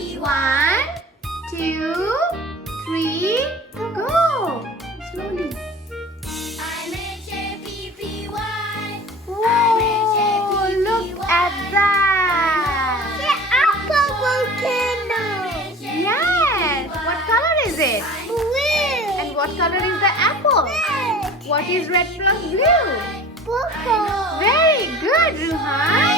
One, two, three, go. Slowly. Whoa, look at that. The apple volcano. Yes. What color is it? Blue. And what color is the apple? Red. What is red plus blue? Purple. Very good, Ruhaan.